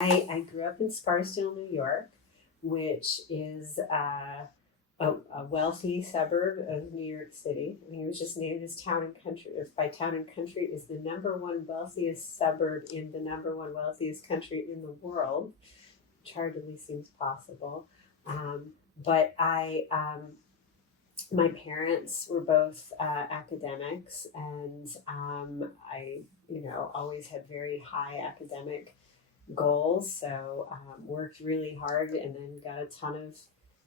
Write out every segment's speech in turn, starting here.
I grew up in Scarsdale, New York, which is a wealthy suburb of New York City. I mean, it was just named as Town and Country, or by Town and Country is the number one wealthiest suburb in the number one wealthiest country in the world, which hardly seems possible. But my parents were both academics, and I, always had very high academic goals. So worked really hard, and then got a ton of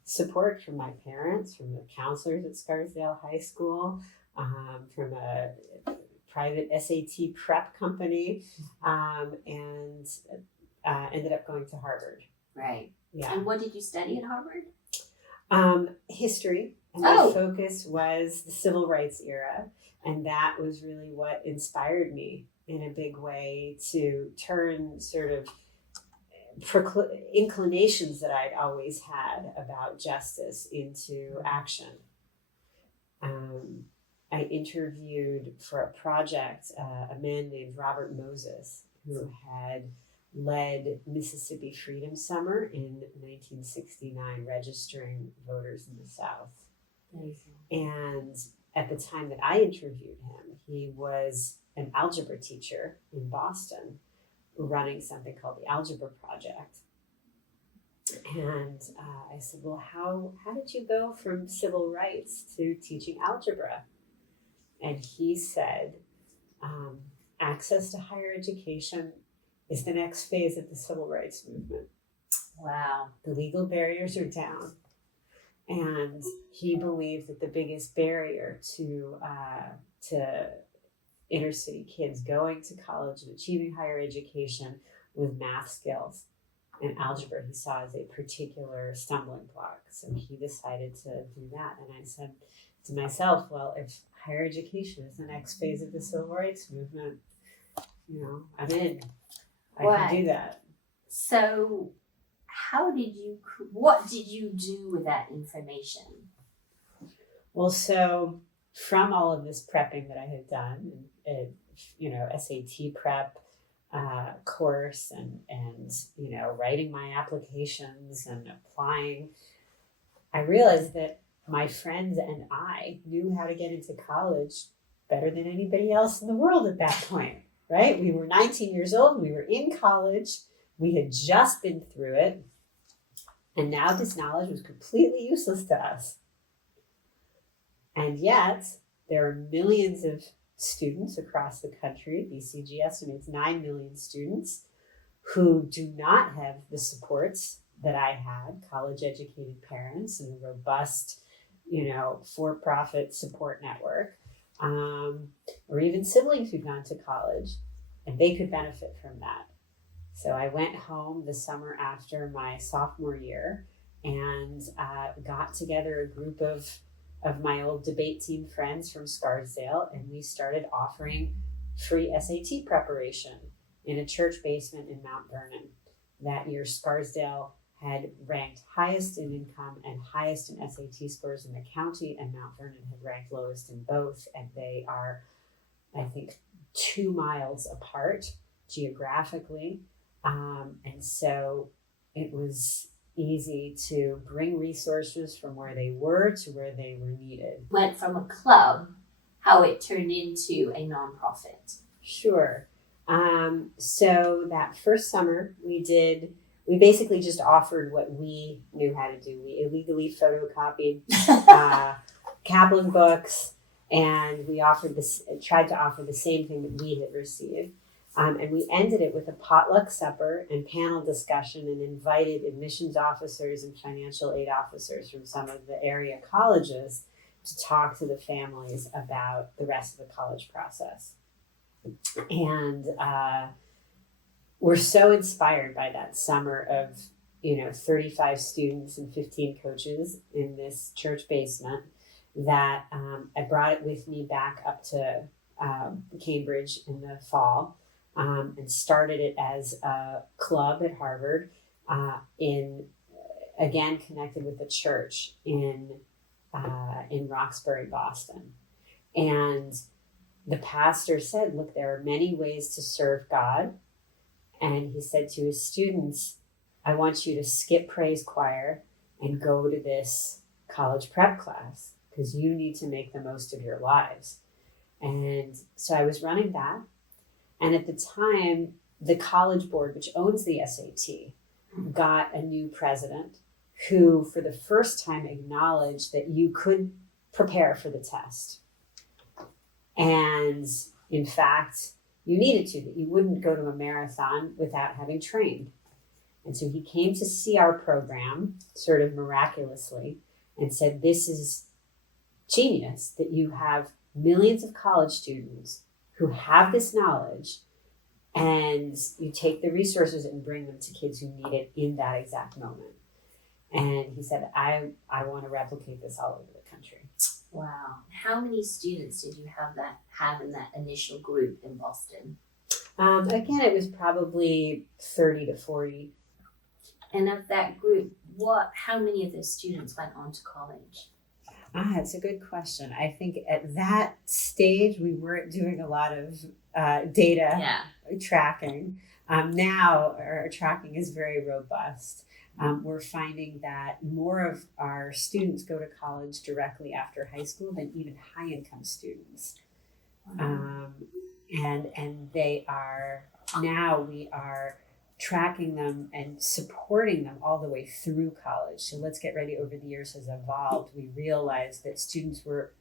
support from my parents, from the counselors at Scarsdale High School, from a private SAT prep company, and ended up going to Harvard. Right. Yeah. And what did you study at Harvard? History. And my focus was the civil rights era. And that was really what inspired me in a big way to turn sort of inclinations that I'd always had about justice into action. I interviewed for a project a man named Robert Moses, who had led Mississippi Freedom Summer in 1969, registering voters in the South. Amazing. And at the time that I interviewed him, he was an algebra teacher in Boston, running something called the Algebra Project. And I said, well, how did you go from civil rights to teaching algebra? And he said, access to higher education is the next phase of the civil rights movement. Wow. The legal barriers are down. And he believed that the biggest barrier to inner city kids going to college and achieving higher education was math skills. And algebra he saw as a particular stumbling block. So he decided to do that. And I said to myself, well, if higher education is the next phase of the civil rights movement, I'm in. I can do that. So what did you do with that information? Well, so from all of this prepping that I had done, SAT prep course and writing my applications and applying, I realized that my friends and I knew how to get into college better than anybody else in the world at that point, right? We were 19 years old, we were in college, we had just been through it, and now this knowledge was completely useless to us. And yet, there are millions of students across the country. BCG estimates 9 million students who do not have the supports that I had, college-educated parents and a robust, for-profit support network, or even siblings who'd gone to college, and they could benefit from that. So I went home the summer after my sophomore year and got together a group of my old debate team friends from Scarsdale, and we started offering free SAT preparation in a church basement in Mount Vernon. That year, Scarsdale had ranked highest in income and highest in SAT scores in the county, and Mount Vernon had ranked lowest in both, and they are, I think, 2 miles apart geographically. And so it was easy to bring resources from where they were to where they were needed. Went from a club, how it turned into a nonprofit. Sure. So that first summer we basically just offered what we knew how to do. We illegally photocopied Kaplan books, and we tried to offer the same thing that we had received. And we ended it with a potluck supper and panel discussion, and invited admissions officers and financial aid officers from some of the area colleges to talk to the families about the rest of the college process. And we're so inspired by that summer of 35 students and 15 coaches in this church basement that I brought it with me back up to Cambridge in the fall. And started it as a club at Harvard, again connected with the church in Roxbury, Boston. And the pastor said, look, there are many ways to serve God, And he said to his students, I want you to skip praise choir and go to this college prep class because you need to make the most of your lives. And so I was running that. And at the time, the College Board, which owns the SAT, got a new president who, for the first time, acknowledged that you could prepare for the test. And in fact, you needed to, that you wouldn't go to a marathon without having trained. And so he came to see our program sort of miraculously and said, this is genius that you have millions of college students who have this knowledge and you take the resources and bring them to kids who need it in that exact moment. And he said, I want to replicate this all over the country. Wow. How many students did you have in that initial group in Boston? Again, it was probably 30 to 40. And of that group, how many of those students went on to college? It's a good question. I think at that stage, we weren't doing a lot of data tracking. Now, our tracking is very robust. We're finding that more of our students go to college directly after high school than even high-income students. And they are, now we are tracking them and supporting them all the way through college. So Let's Get Ready over the years has evolved. We realized that students were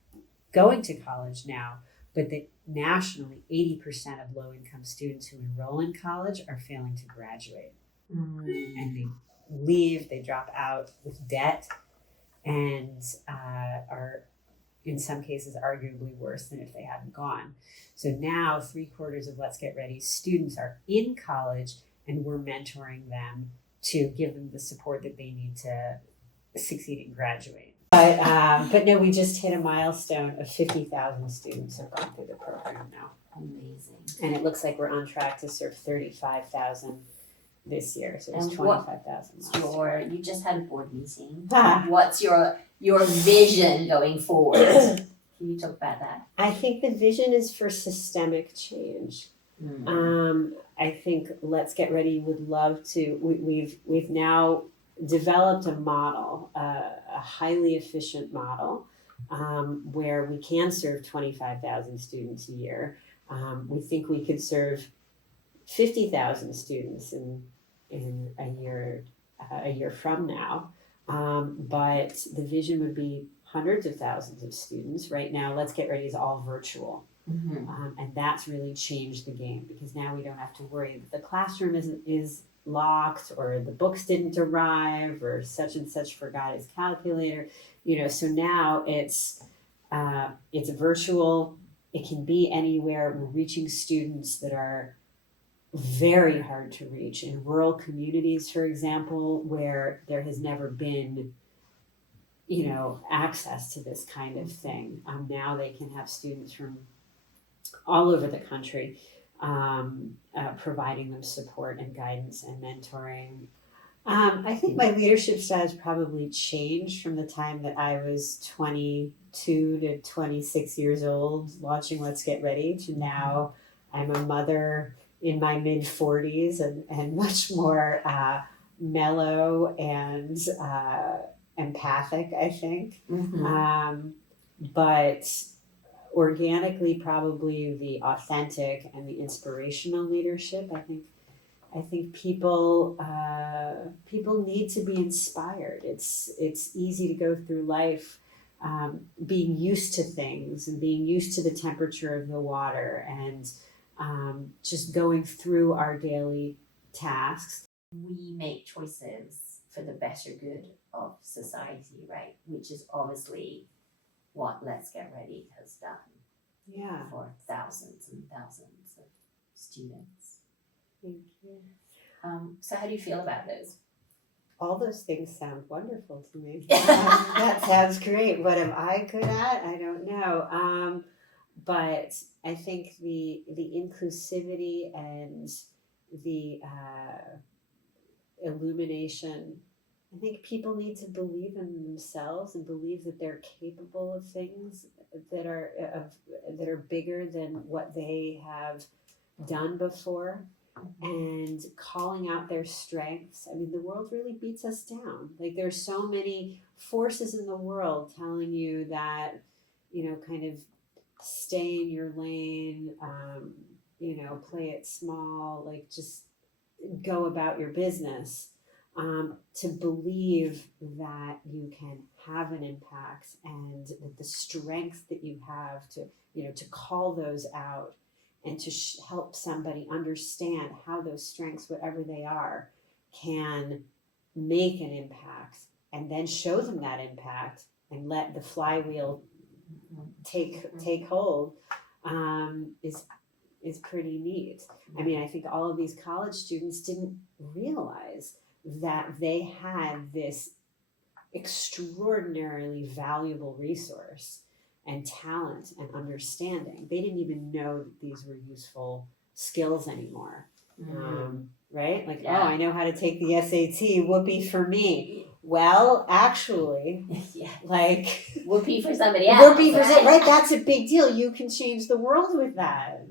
going to college now, but that nationally 80% of low-income students who enroll in college are failing to graduate. And they leave, they drop out with debt, and are in some cases arguably worse than if they hadn't gone. So now 3/4 of Let's Get Ready students are in college, and we're mentoring them to give them the support that they need to succeed and graduate. But no, we just hit a milestone of 50,000 students have gone through the program now. Amazing. And it looks like we're on track to serve 35,000 this year. So it's And 25,000 last year. You just had a board meeting. What's your vision going forward? Can you talk about that? I think the vision is for systemic change. I think Let's Get Ready would love to. We've now developed a model, a highly efficient model, where we can serve 25,000 students a year. We think we could serve 50,000 students in a year from now. But the vision would be hundreds of thousands of students. Right now, Let's Get Ready is all virtual. And that's really changed the game because now we don't have to worry that the classroom is locked or the books didn't arrive or such and such forgot his calculator. So now it's virtual. It can be anywhere. We're reaching students that are very hard to reach in rural communities, for example, where there has never been access to this kind of thing. Now they can have students from all over the country providing them support and guidance and mentoring. I think my leadership style has probably changed from the time that I was 22 to 26 years old watching Let's Get Ready to now I'm a mother in my mid-40s and much more mellow and empathic, I think. But organically, probably the authentic and the inspirational leadership. I think people need to be inspired. It's easy to go through life being used to things and being used to the temperature of the water and just going through our daily tasks. We make choices for the better good of society, right? Which is obviously what Let's Get Ready has done for thousands and thousands of students. Thank you. So how do you feel about those? All those things sound wonderful to me. That sounds great. What am I good at? I don't know. But I think the inclusivity and the illumination, I think people need to believe in themselves and believe that they're capable of things that are bigger than what they have done before. and calling out their strengths. I mean, the world really beats us down. Like, there's so many forces in the world telling you that, kind of stay in your lane, play it small, like just go about your business. To believe that you can have an impact and that the strength that you have to call those out and to help somebody understand how those strengths, whatever they are, can make an impact, and then show them that impact and let the flywheel take hold, is pretty neat. I mean, I think all of these college students didn't realize that they had this extraordinarily valuable resource and talent and understanding. They didn't even know that these were useful skills anymore. Right? Like, oh, I know how to take the SAT. Whoopee for me. Well, actually, like whoopee for somebody else. Whoopee for right? That's a big deal. You can change the world with that.